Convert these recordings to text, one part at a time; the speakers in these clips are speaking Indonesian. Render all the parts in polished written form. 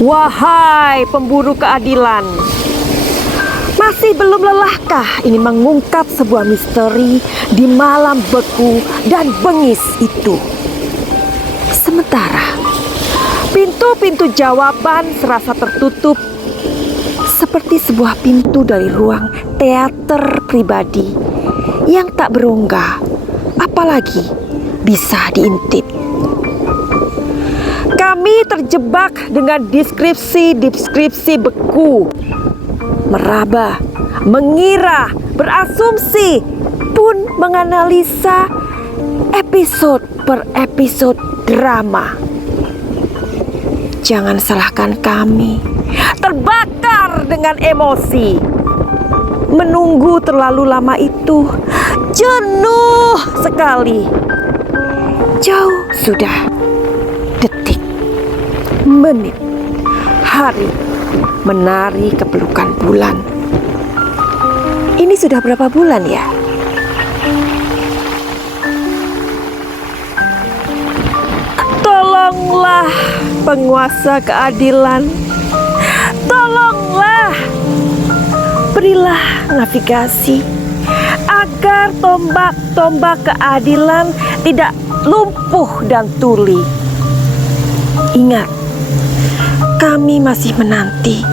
Wahai pemburu keadilan, masih belum lelahkah ingin mengungkap sebuah misteri di malam beku dan bengis itu? Sementara pintu-pintu jawaban serasa tertutup, seperti sebuah pintu dari ruang teater pribadi yang tak berongga, apalagi bisa diintip. Kami terjebak dengan deskripsi beku, meraba, mengira, berasumsi, pun menganalisa episode per episode drama. Jangan salahkan kami, terbakar dengan emosi. Menunggu terlalu lama itu jenuh sekali. Jauh sudah detik, menit, hari menari ke pelukan bulan. Ini sudah berapa bulan ya? Tolonglah penguasa keadilan, tolonglah, berilah navigasi agar tombak-tombak keadilan tidak lumpuh dan tuli. Ingat, kami masih menanti.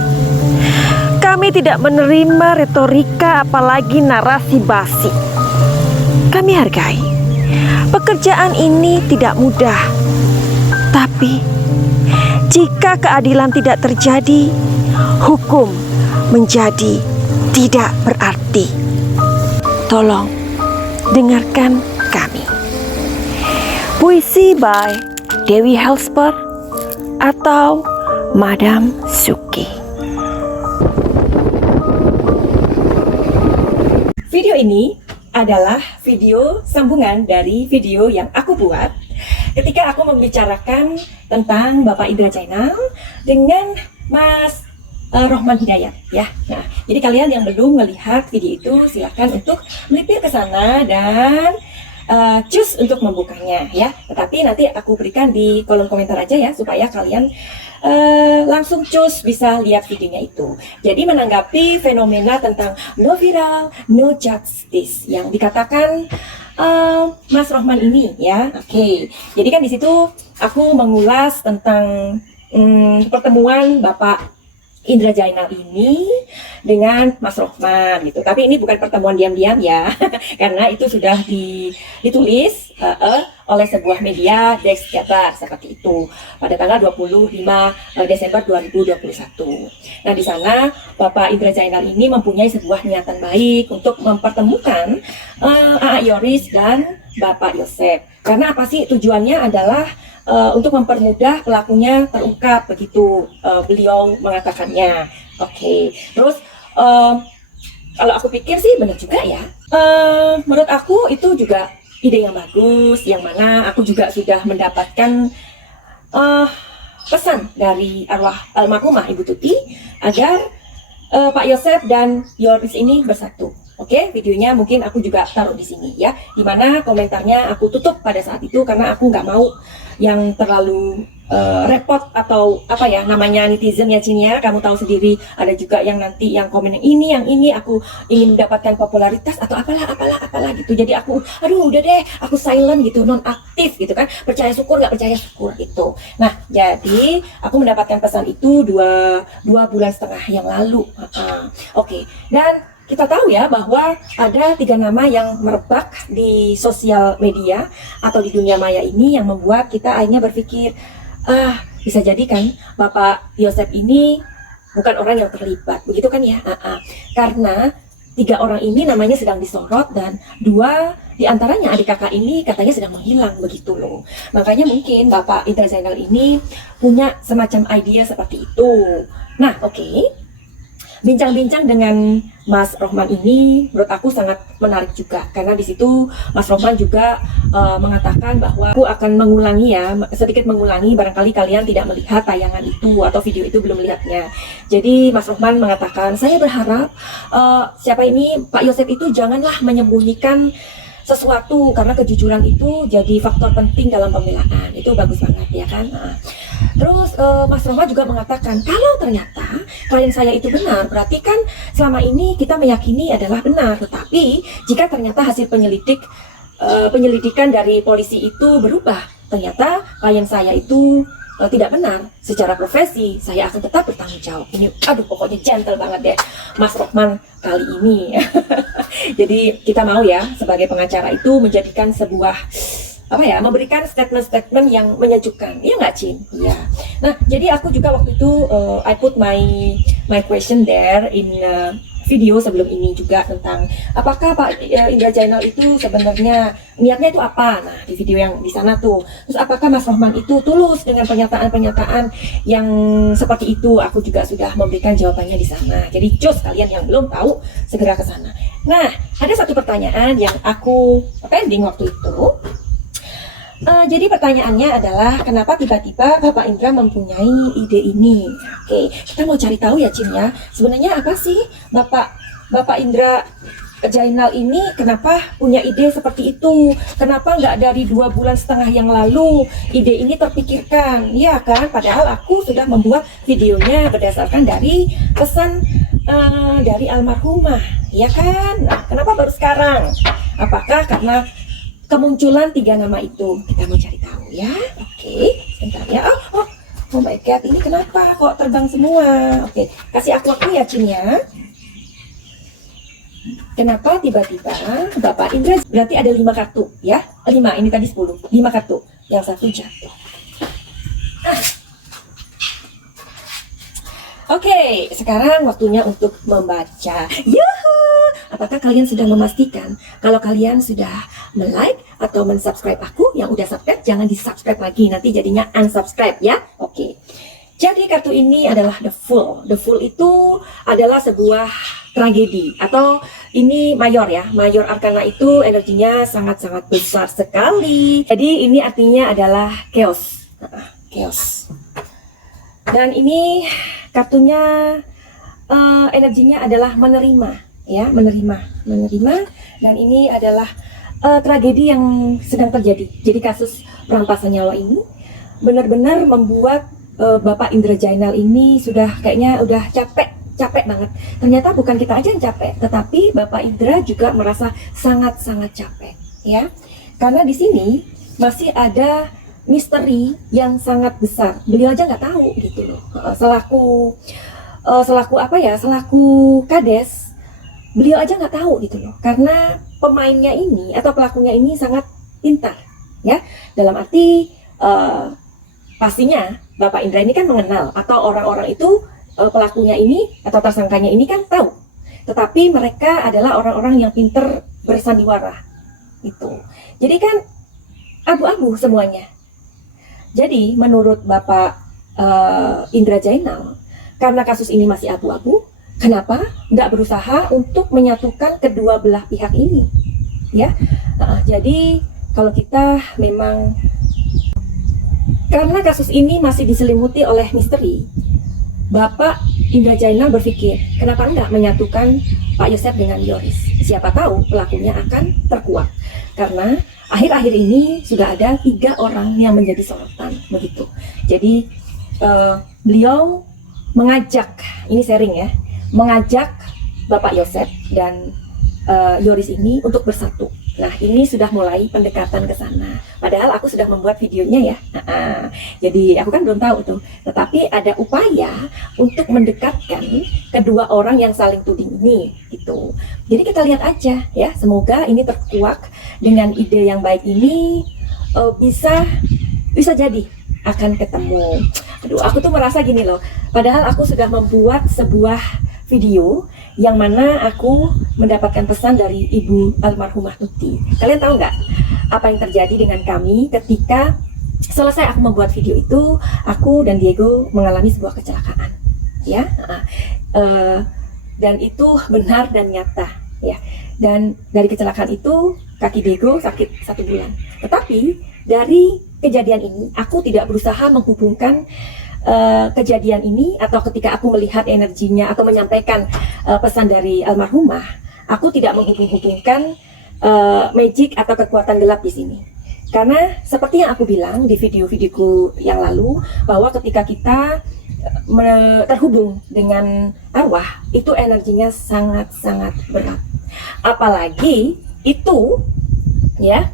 Kami tidak menerima retorika apalagi narasi basi. Kami hargai. Pekerjaan ini tidak mudah. Tapi jika keadilan tidak terjadi, hukum menjadi tidak berarti. Tolong dengarkan kami. Puisi by Dewi Helsper atau Madam Suki. Video ini adalah video sambungan dari video yang aku buat ketika aku membicarakan tentang Bapak Indra Jainal dengan Mas Rohman Hidayat ya. Nah, jadi kalian yang belum melihat video itu silahkan untuk melipir ke sana dan cus untuk membukanya ya. Tetapi nanti aku berikan di kolom komentar aja ya supaya kalian langsung cus bisa lihat videonya itu. Jadi menanggapi fenomena tentang no viral, no justice yang dikatakan Mas Rohman ini ya. Oke. Jadi kan di situ aku mengulas tentang pertemuan Bapak Indra Jainal ini dengan Mas Rohman gitu. Tapi ini bukan pertemuan diam-diam ya, karena itu sudah ditulis oleh sebuah media Dex Jabar seperti itu pada tanggal 25 Desember 2021. Nah, di sana Bapak Indra Jainal ini mempunyai sebuah niatan baik untuk mempertemukan A.A. Yoris dan Bapak Yosef. Karena apa sih tujuannya adalah untuk mempermudah pelakunya terungkap, begitu beliau mengatakannya. Oke. Terus kalau aku pikir sih benar juga ya. Menurut aku itu juga ide yang bagus, yang mana aku juga sudah mendapatkan pesan dari arwah almarhumah Ibu Tuti agar Pak Yosef dan Yoris ini bersatu. Oke, videonya mungkin aku juga taruh di sini ya, dimana komentarnya aku tutup pada saat itu karena aku nggak mau yang terlalu repot atau apa ya namanya netizen ya Cinia, kamu tahu sendiri ada juga yang nanti yang komen yang ini aku ingin mendapatkan popularitas atau apalah gitu. Jadi aku aduh udah deh aku silent gitu, non aktif gitu kan, percaya syukur nggak percaya syukur gitu. Nah, jadi aku mendapatkan pesan itu dua bulan setengah yang lalu. Oke. Dan kita tahu ya bahwa ada 3 nama yang merebak di sosial media atau di dunia maya ini yang membuat kita akhirnya berpikir, bisa jadi kan Bapak Yosef ini bukan orang yang terlibat, begitu kan ya? Karena 3 orang ini namanya sedang disorot dan 2 diantaranya adik kakak ini katanya sedang menghilang, begitu loh. Makanya mungkin Bapak Indra Jainal ini punya semacam ide seperti itu. Nah, oke. Bincang-bincang dengan Mas Rohman ini menurut aku sangat menarik juga, karena di situ Mas Rohman juga mengatakan bahwa aku akan mengulangi ya, sedikit mengulangi, barangkali kalian tidak melihat tayangan itu atau video itu belum melihatnya. Jadi Mas Rohman mengatakan, saya berharap siapa ini Pak Yosef itu janganlah menyembunyikan sesuatu, karena kejujuran itu jadi faktor penting dalam pembelaan. Itu bagus banget ya kan. Terus Mas Roma juga mengatakan kalau ternyata klien saya itu benar, berarti kan selama ini kita meyakini adalah benar. Tetapi jika ternyata hasil penyelidikan dari polisi itu berubah, ternyata klien saya itu tidak benar secara profesi, saya akan tetap bertanggung jawab. Ini, aduh, pokoknya gentle banget deh Mas Rohman kali ini. Jadi kita mau ya sebagai pengacara itu menjadikan sebuah memberikan statement-statement yang menyejukkan, iya nggak Cin? Iya. Nah, jadi aku juga waktu itu I put my question there in video sebelum ini juga tentang apakah Pak Indra Jainal itu sebenarnya niatnya itu apa? Nah, di video yang di sana tuh. Terus apakah Mas Rohman itu tulus dengan pernyataan-pernyataan yang seperti itu? Aku juga sudah memberikan jawabannya di sana. Jadi cus kalian yang belum tahu segera ke sana. Nah, ada satu pertanyaan yang aku pending waktu itu. Jadi pertanyaannya adalah kenapa tiba-tiba Bapak Indra mempunyai ide ini? Oke, kita mau cari tahu ya Cin ya. Sebenarnya apa sih Bapak Indra Jainal ini kenapa punya ide seperti itu? Kenapa nggak dari 2,5 bulan yang lalu ide ini terpikirkan? Ya kan, padahal aku sudah membuat videonya berdasarkan dari pesan dari almarhumah, ya kan? Nah, kenapa baru sekarang? Apakah karena kemunculan 3 nama itu? Kita mau cari tahu ya. Oke, sebentar ya. Oh my god, ini kenapa kok terbang semua? Oke, kasih aku waktu ya Cin ya. Kenapa tiba-tiba Bapak Indra, berarti ada 5 kartu ya? 5, ini tadi 10, 5 kartu. Yang satu jatuh. Oke, sekarang waktunya untuk membaca. Yuhu! Apakah kalian sudah memastikan kalau kalian sudah like atau mensubscribe aku? Yang udah subscribe jangan di-subscribe lagi, nanti jadinya unsubscribe ya. Oke. Jadi kartu ini adalah The Fool. The Fool itu adalah sebuah tragedi atau ini mayor ya. Mayor arkana itu energinya sangat-sangat besar sekali. Jadi ini artinya adalah chaos. Chaos. Dan ini kartunya energinya adalah menerima. Ya, menerima, dan ini adalah tragedi yang sedang terjadi. Jadi kasus perampasan nyawa ini benar-benar membuat Bapak Indra Jainal ini sudah kayaknya udah capek banget. Ternyata bukan kita aja yang capek, tetapi Bapak Indra juga merasa sangat-sangat capek, ya. Karena di sini masih ada misteri yang sangat besar. Beliau aja nggak tahu gitu loh. Selaku kades. Beliau aja nggak tahu gitu loh, karena pemainnya ini atau pelakunya ini sangat pintar, ya. Dalam arti pastinya Bapak Indra ini kan mengenal atau orang-orang itu pelakunya ini atau tersangkanya ini kan tahu, tetapi mereka adalah orang-orang yang pintar bersandiwara, itu. Jadi kan abu-abu semuanya. Jadi menurut Bapak Indra Jainal, karena kasus ini masih abu-abu, kenapa nggak berusaha untuk menyatukan kedua belah pihak ini, ya? Jadi kalau kita memang karena kasus ini masih diselimuti oleh misteri, Bapak Indra Jainal berpikir, kenapa enggak menyatukan Pak Yosef dengan Yoris? Siapa tahu pelakunya akan terkuak. Karena akhir-akhir ini sudah ada 3 orang yang menjadi sorotan, begitu. Jadi beliau mengajak, ini sharing ya, mengajak Bapak Yosef dan Yoris ini untuk bersatu. Nah, ini sudah mulai pendekatan ke sana. Padahal aku sudah membuat videonya ya. Jadi aku kan belum tahu tuh. Tetapi ada upaya untuk mendekatkan kedua orang yang saling tuding ini gitu. Jadi kita lihat aja ya. Semoga ini terkuak dengan ide yang baik ini bisa jadi akan ketemu. Aduh, aku tuh merasa gini loh. Padahal aku sudah membuat sebuah video yang mana aku mendapatkan pesan dari Ibu Almarhumah Tuti. Kalian tahu nggak apa yang terjadi dengan kami ketika selesai aku membuat video itu? Aku dan Diego mengalami sebuah kecelakaan, ya. Dan itu benar dan nyata, ya. Dan dari kecelakaan itu kaki Diego sakit 1 bulan. Tetapi dari kejadian ini aku tidak berusaha menghubungkan kejadian ini, atau ketika aku melihat energinya atau menyampaikan pesan dari almarhumah, aku tidak menghubung-hubungkan magic atau kekuatan gelap di sini. Karena seperti yang aku bilang di video-videoku yang lalu, bahwa ketika kita terhubung dengan arwah, itu energinya sangat-sangat berat. Apalagi itu ya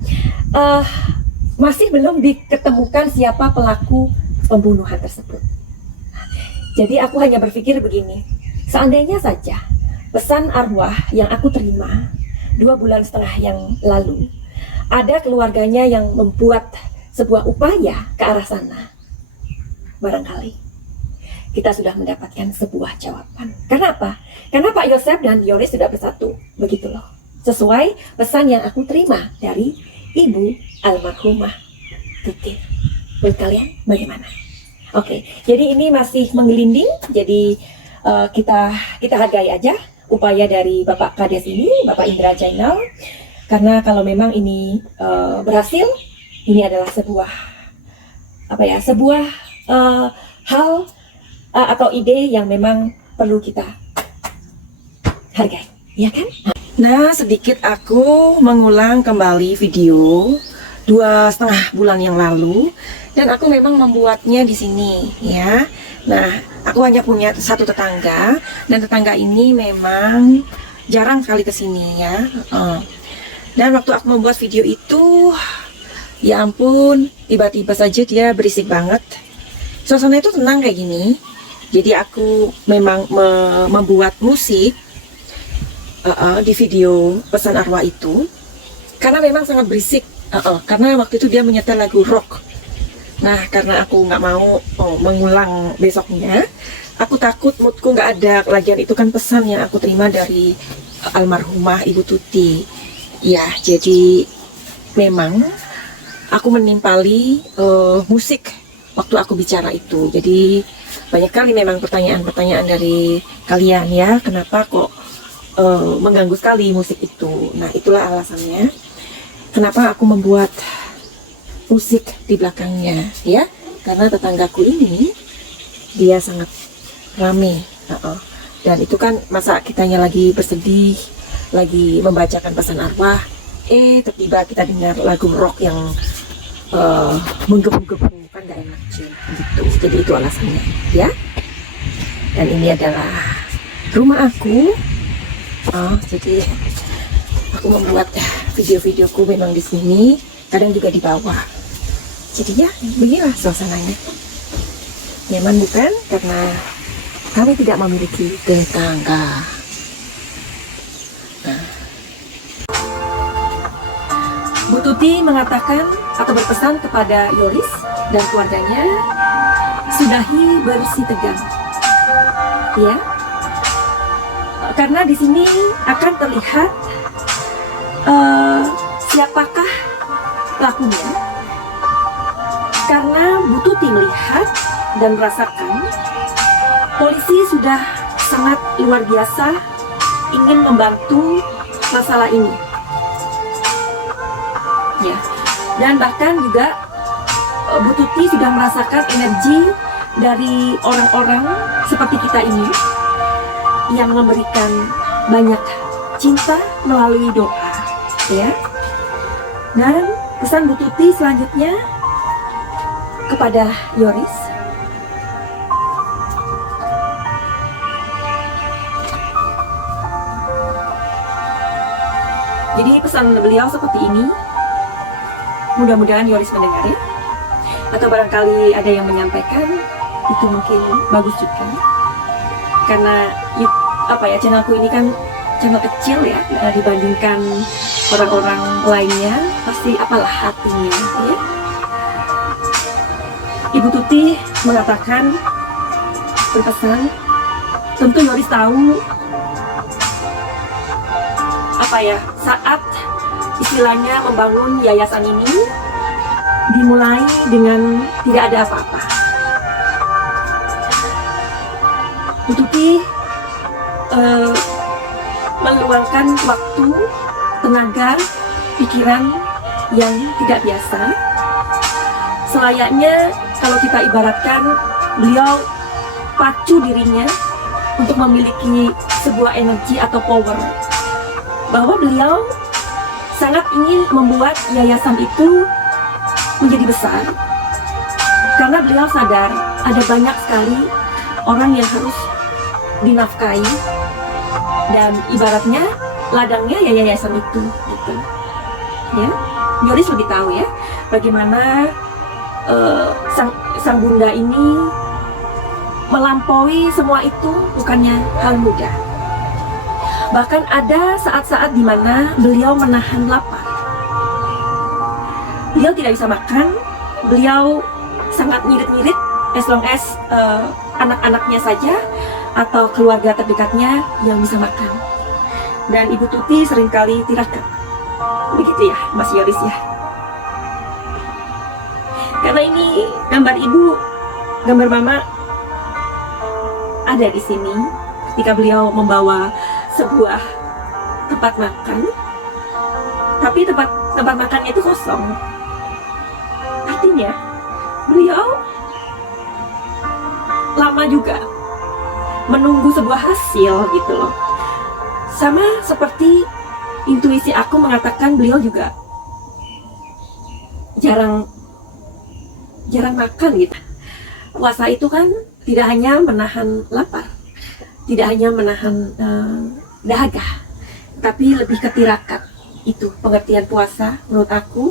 masih belum diketemukan siapa pelaku pembunuhan tersebut. Jadi aku hanya berpikir begini, seandainya saja pesan arwah yang aku terima 2,5 bulan yang lalu, ada keluarganya yang membuat sebuah upaya ke arah sana, barangkali kita sudah mendapatkan sebuah jawaban. Karena apa? Karena Pak Yosef dan Yoris sudah bersatu, begitu loh. Sesuai pesan yang aku terima dari Ibu almarhumah Tuti. Menurut kalian bagaimana? Oke, jadi ini masih menggelinding. Jadi kita hargai aja upaya dari Bapak Kades ini, Bapak Indra Jainal. Karena kalau memang ini berhasil, ini adalah sebuah hal atau ide yang memang perlu kita hargai, ya kan? Nah, sedikit aku mengulang kembali video 2,5 bulan yang lalu, dan aku memang membuatnya di sini, ya. Nah, aku hanya punya satu tetangga, dan tetangga ini memang jarang sekali ke sini, ya. Dan waktu aku membuat video itu, ya ampun, tiba-tiba saja dia berisik banget. Suasana itu tenang kayak gini. Jadi aku memang membuat musik di video pesan arwah itu karena memang sangat berisik. Karena waktu itu dia menyetel lagu rock. Nah, karena aku nggak mau mengulang besoknya, aku takut moodku nggak ada. Lagian itu kan pesan yang aku terima dari almarhumah Ibu Tuti. Ya, jadi memang aku menimpali musik waktu aku bicara itu. Jadi banyak kali memang pertanyaan-pertanyaan dari kalian, ya, kenapa kok mengganggu sekali musik itu. Nah, itulah alasannya kenapa aku membuat musik di belakangnya, ya, karena tetanggaku ini dia sangat rame, dan itu kan masa kitanya lagi bersedih, lagi membacakan pesan arwah, tiba-tiba kita dengar lagu rock yang menggebu-gebu, kan gak enak gitu. Jadi itu alasannya, ya. Dan ini adalah rumah aku. Jadi aku membuat video-videoku memang di sini, kadang juga di bawah. Jadi ya, beginilah suasananya. Nyaman bukan? Karena kami tidak memiliki tetangga. Bu Tuti mengatakan atau berpesan kepada Yoris dan keluarganya, sudahi bersih tegang, ya, karena di sini akan terlihat siapakah pelakunya. Karena Bu Tuti melihat dan merasakan polisi sudah sangat luar biasa ingin membantu masalah ini. Ya, dan bahkan juga Bu Tuti sudah merasakan energi dari orang-orang seperti kita ini yang memberikan banyak cinta melalui doa, ya. Dan pesan Bu Tuti selanjutnya kepada Yoris, jadi pesan beliau seperti ini. Mudah-mudahan Yoris mendengar, ya. Atau barangkali ada yang menyampaikan, itu mungkin bagus juga. Karena channelku ini kan channel kecil, ya, dibandingkan orang-orang lainnya, pasti apalah hatinya, ya. Ibu Tuti mengatakan, berpesan, tentu Yoris tahu saat istilahnya membangun yayasan ini dimulai dengan tidak ada apa-apa. Bu Tuti meluangkan waktu, tenaga, pikiran yang tidak biasa. Selayaknya kalau kita ibaratkan, beliau pacu dirinya untuk memiliki sebuah energi atau power, bahwa beliau sangat ingin membuat yayasan itu menjadi besar karena beliau sadar ada banyak sekali orang yang harus dinafkahi, dan ibaratnya ladangnya ya yayasan itu gitu ya. Yoris lebih tahu ya bagaimana sang bunda ini melampaui semua itu bukannya hal mudah. Bahkan ada saat-saat di mana beliau menahan lapar. Beliau tidak bisa makan, beliau sangat ngirit-ngirit as long as anak-anaknya saja atau keluarga terdekatnya yang bisa makan. Dan Ibu Tuti seringkali tirakat. Begitu ya Mas Yoris ya. Karena ini gambar ibu, gambar mama ada di sini ketika beliau membawa sebuah tempat makan, tapi tempat makannya itu kosong. Artinya beliau lama juga menunggu sebuah hasil gitu loh. Sama seperti intuisi aku mengatakan beliau juga jarang makan gitu. Puasa itu kan tidak hanya menahan lapar, tidak hanya menahan dahaga, tapi lebih ke tirakat. Itu pengertian puasa menurut aku.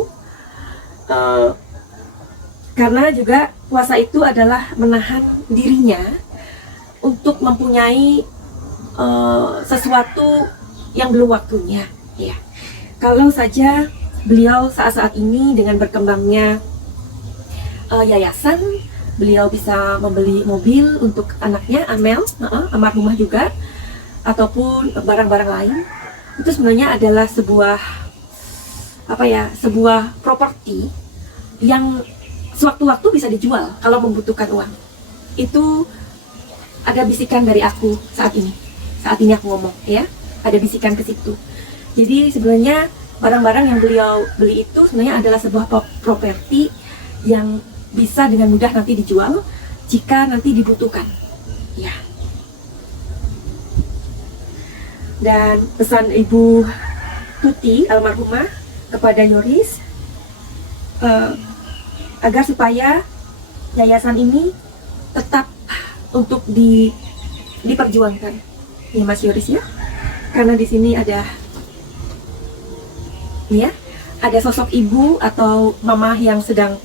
Karena juga puasa itu adalah menahan dirinya untuk mempunyai sesuatu yang belum waktunya ya. Kalau saja beliau saat-saat ini dengan berkembangnya yayasan, beliau bisa membeli mobil untuk anaknya Amel, almarhumah juga, ataupun barang-barang lain, itu sebenarnya adalah sebuah properti yang sewaktu-waktu bisa dijual kalau membutuhkan uang. Itu ada bisikan dari aku saat ini aku ngomong ya, ada bisikan ke situ. Jadi sebenarnya barang-barang yang beliau beli itu sebenarnya adalah sebuah properti yang bisa dengan mudah nanti dijual jika nanti dibutuhkan ya. Dan pesan Ibu Tuti almarhumah kepada Yoris agar supaya yayasan ini tetap untuk diperjuangkan ya Mas Yoris ya. Karena di sini ada sosok ibu atau mama yang sedang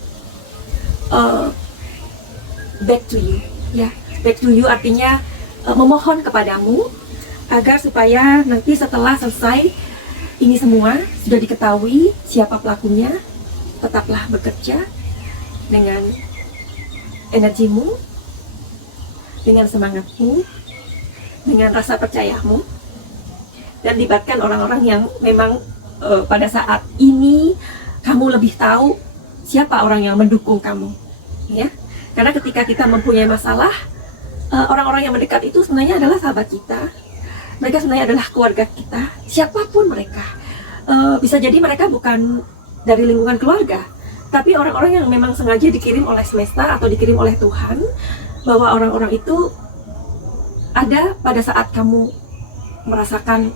back to you ya. Back to you artinya memohon kepadamu agar supaya nanti setelah selesai ini semua sudah diketahui siapa pelakunya, tetaplah bekerja dengan energimu, dengan semangatmu, dengan rasa percayamu, dan libatkan orang-orang yang memang pada saat ini kamu lebih tahu siapa orang yang mendukung kamu ya. Karena ketika kita mempunyai masalah, orang-orang yang mendekat itu sebenarnya adalah sahabat kita. Mereka sebenarnya adalah keluarga kita, siapapun mereka. Bisa jadi mereka bukan dari lingkungan keluarga, tapi orang-orang yang memang sengaja dikirim oleh semesta atau dikirim oleh Tuhan, bahwa orang-orang itu ada pada saat kamu merasakan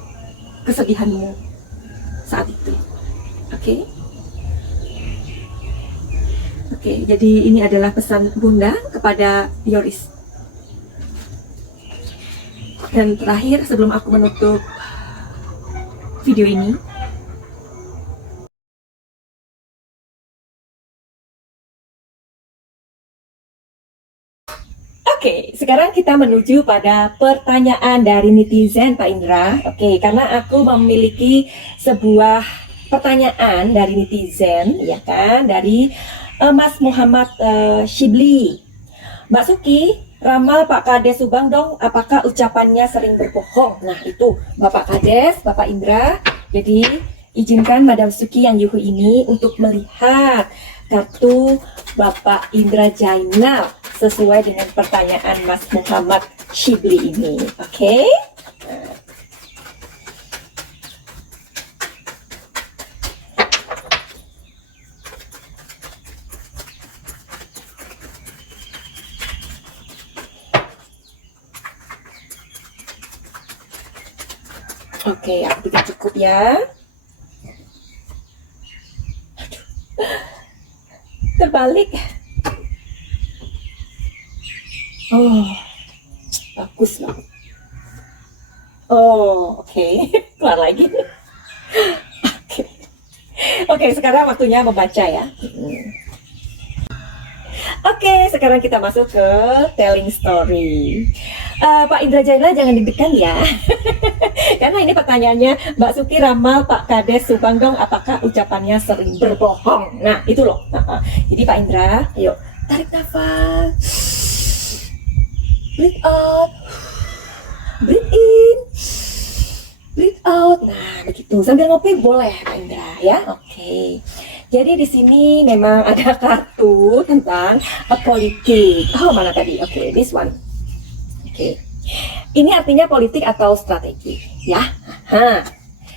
kesedihanmu saat itu. Oke? Oke, jadi ini adalah pesan Bunda kepada Yoris. Dan terakhir sebelum aku menutup video ini, oke, sekarang kita menuju pada pertanyaan dari netizen Pak Indra. Oke, karena aku memiliki sebuah pertanyaan dari netizen, ya kan, dari Mas Muhammad Shibli. Mbak Suki, ramal Pak Kades Subang dong, apakah ucapannya sering berbohong? Nah itu Bapak Kades, Bapak Indra. Jadi izinkan Madam Suki yang Yuhu ini untuk melihat kartu Bapak Indra Jainal sesuai dengan pertanyaan Mas Muhammad Shibli ini. Oke? Oke, aku pikir cukup ya. balik. Oh, bagus loh. Oh, oke. Keluar lagi. Oke. Oke, sekarang waktunya membaca ya. Oke, sekarang kita masuk ke telling story. Pak Indra Jaina jangan deg-degan ya. Karena ini pertanyaannya, Mbak Suki ramal Pak Kades Subang dong, apakah ucapannya sering berbohong? Nah, itu loh. Jadi Pak Indra, ayo tarik nafas. Breathe out. Breathe in. Breathe out. Nah, begitu. Sambil ngopi boleh, Pak Indra ya. Oke. Jadi di sini memang ada kartu tentang politik. Oh, mana tadi? Oke, this one. Oke. Ini artinya politik atau strategi, ya.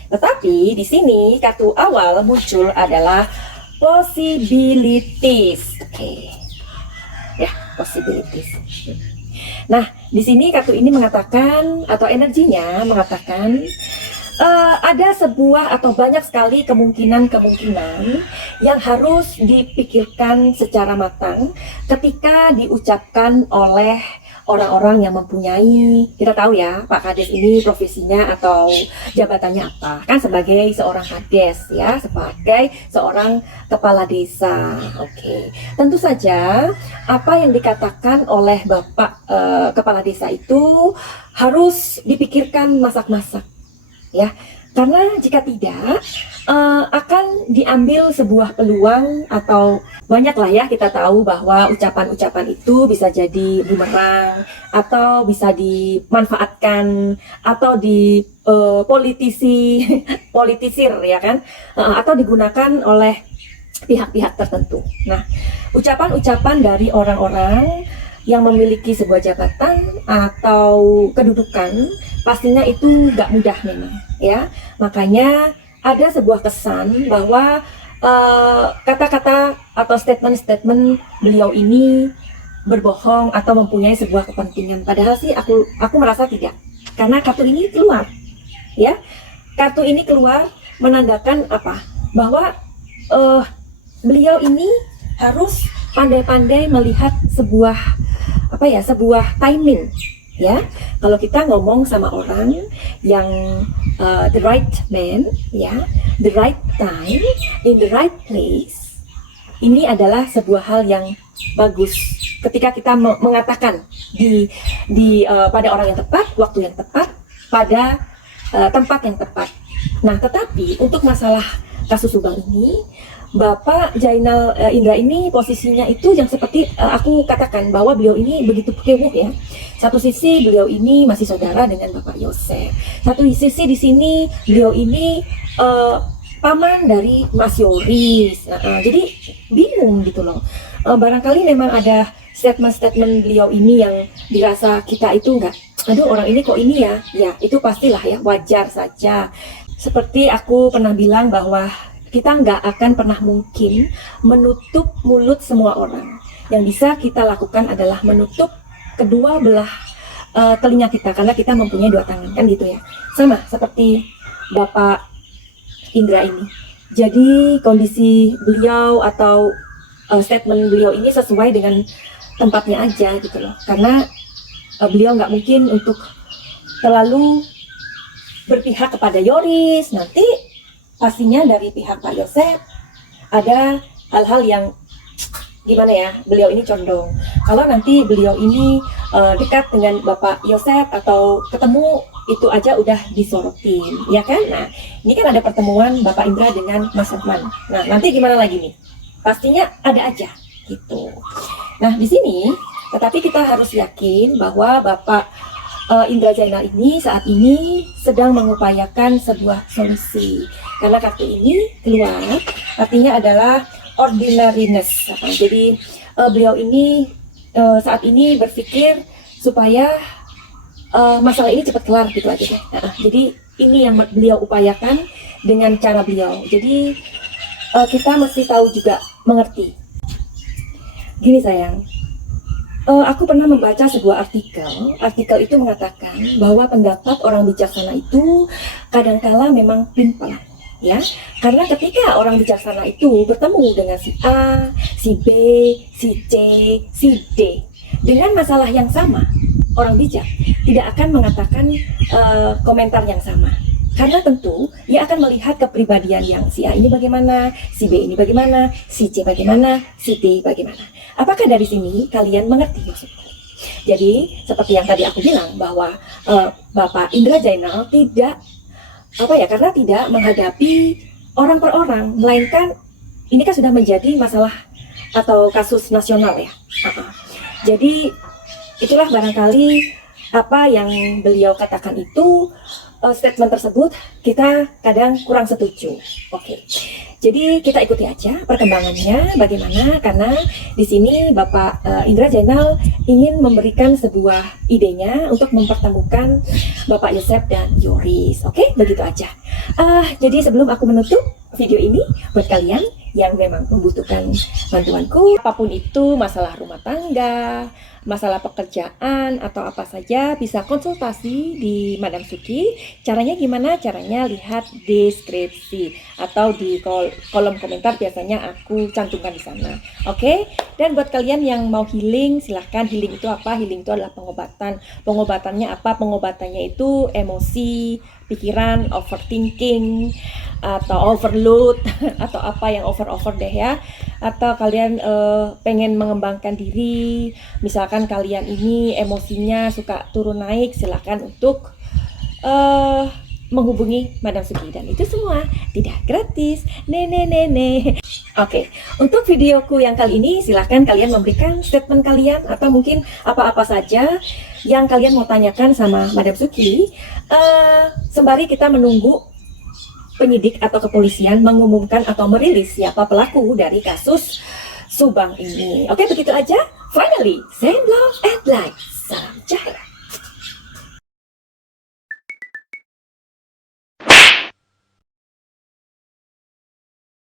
Tetapi di sini kartu awal muncul adalah possibilities. Oke. Ya, possibilities. Nah, di sini kartu ini mengatakan atau energinya mengatakan ada sebuah atau banyak sekali kemungkinan-kemungkinan yang harus dipikirkan secara matang ketika diucapkan oleh orang-orang yang mempunyai, kita tahu ya, Pak Kades ini profesinya atau jabatannya apa? Kan sebagai seorang Kades ya, sebagai seorang kepala desa. Oke. Tentu saja apa yang dikatakan oleh Bapak kepala desa itu harus dipikirkan masak-masak. Ya, karena jika tidak akan diambil sebuah peluang atau banyaklah ya kita tahu bahwa ucapan-ucapan itu bisa jadi bumerang atau bisa dimanfaatkan atau politisir ya kan, atau digunakan oleh pihak-pihak tertentu. Nah, ucapan-ucapan dari orang-orang yang memiliki sebuah jabatan atau kedudukan pastinya itu gak mudah memang ya. Makanya ada sebuah kesan bahwa kata-kata atau statement-statement beliau ini berbohong atau mempunyai sebuah kepentingan. Padahal sih aku merasa tidak. Karena kartu ini keluar ya. Kartu ini keluar menandakan apa? Bahwa beliau ini harus pandai-pandai melihat sebuah sebuah timing ya. Kalau kita ngomong sama orang yang the right man ya, the right time in the right place, ini adalah sebuah hal yang bagus ketika kita mengatakan pada orang yang tepat, waktu yang tepat, pada tempat yang tepat. Nah, tetapi untuk masalah kasus Subang ini, Bapak Jainal Indra ini posisinya itu yang seperti aku katakan bahwa beliau ini begitu kewuh ya. Satu sisi beliau ini masih saudara dengan Bapak Yosef. Satu sisi di sini beliau ini paman dari Mas Yoris. Jadi bingung gitu loh. Barangkali memang ada statement-statement beliau ini yang dirasa kita itu enggak, aduh orang ini kok ini ya. Ya itu pastilah ya, wajar saja. Seperti aku pernah bilang bahwa kita nggak akan pernah mungkin menutup mulut semua orang. Yang bisa kita lakukan adalah menutup kedua belah telinga kita, karena kita mempunyai dua tangan, kan gitu ya. Sama seperti Bapak Indra ini. Jadi kondisi beliau atau statement beliau ini sesuai dengan tempatnya aja gitu loh. Karena beliau nggak mungkin untuk terlalu berpihak kepada Yoris. Nanti pastinya dari pihak Pak Yosef ada hal-hal yang gimana ya, beliau ini condong kalau nanti beliau ini dekat dengan Bapak Yosef atau ketemu itu aja udah disorotin ya kan. Nah ini kan ada pertemuan Bapak Indra dengan Mas Hotman. Nah nanti gimana lagi nih, pastinya ada aja gitu. Nah di sini tetapi kita harus yakin bahwa Bapak Indra Jainal ini saat ini sedang mengupayakan sebuah solusi, karena kartu ini keluar artinya adalah ordinariness. Jadi beliau ini saat ini berpikir supaya masalah ini cepat kelar gitu aja deh. Jadi ini yang beliau upayakan dengan cara beliau. Jadi kita mesti tahu juga, mengerti. Gini sayang, aku pernah membaca sebuah artikel itu mengatakan bahwa pendapat orang bijaksana itu kadangkala memang pelin-pelan ya. Karena ketika orang bijaksana itu bertemu dengan si A, si B, si C, si D dengan masalah yang sama, orang bijak tidak akan mengatakan komentar yang sama. Karena tentu ia akan melihat kepribadian yang si A ini bagaimana, si B ini bagaimana, si C bagaimana, si D bagaimana. Apakah dari sini kalian mengerti maksudku? Jadi seperti yang tadi aku bilang bahwa Bapak Indra Jainal tidak karena tidak menghadapi orang per orang, melainkan ini kan sudah menjadi masalah atau kasus nasional ya. Jadi itulah barangkali apa yang beliau katakan itu, statement tersebut kita kadang kurang setuju. Oke. Jadi kita ikuti aja perkembangannya bagaimana, karena di sini Bapak Indra Jainal ingin memberikan sebuah idenya untuk mempertemukan Bapak Yosef dan Yoris. Oke, begitu aja. Jadi sebelum aku menutup video ini, buat kalian yang memang membutuhkan bantuanku, apapun itu, masalah rumah tangga, masalah pekerjaan atau apa saja, bisa konsultasi di Madam Suki. Caranya gimana? Caranya lihat deskripsi atau di kolom komentar, biasanya aku cantumkan di sana. Oke? Dan buat kalian yang mau healing, silahkan. Healing itu apa? Healing itu adalah pengobatan. Pengobatannya apa? Pengobatannya itu emosi, pikiran, overthinking, atau overload, atau apa yang over deh ya. Atau kalian pengen mengembangkan diri, misalkan kalian ini emosinya suka turun naik, silahkan untuk menghubungi Madam Suki. Dan itu semua tidak gratis. Oke, untuk videoku yang kali ini silahkan kalian memberikan statement kalian atau mungkin apa-apa saja yang kalian mau tanyakan sama Madam Suki, sembari kita menunggu penyidik atau kepolisian mengumumkan atau merilis siapa pelaku dari kasus Subang ini. Oke, begitu aja. Finally, send love and light.